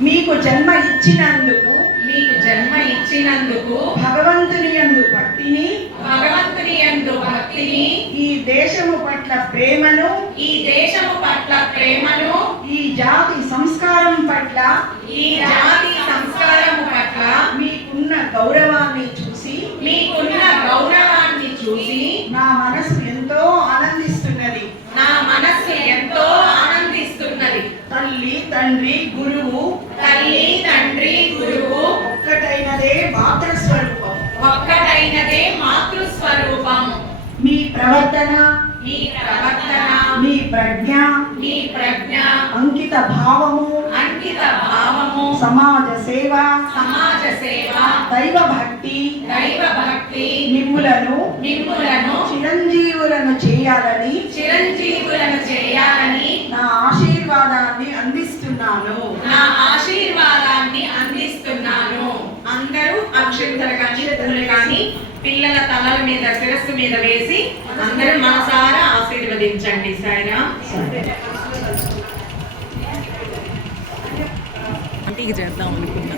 మీకు జన్మ ఇచ్చినందుకు భగవంతుని యందు భక్తిని ఈ దేశము పట్ల ప్రేమను ఈ జాతి సంస్కారం పట్ల మీకున్న గౌరవాన్ని చూసి నా మనసు ఎంతో ఆనందిస్తున్నది. తల్లి తండ్రి గురువు ఒక్కటైనదే మాతృస్వరూపం. మీ ప్రవర్తన మీ ప్రజ్ఞ అంకిత భావము సమాజ సేవ దైవ భక్తి మిమ్ములను చిరంజీవులను చేయాలని నా ఆశీర్వాదాన్ని అందిస్తున్నాను. అందరూ అక్షంతలు కానీ పిల్లల తలల మీద శిరస్సు మీద వేసి అందరూ మనసారా ఆశీర్వదించండి. సరేనా? చేద్దాం అనుకున్నా.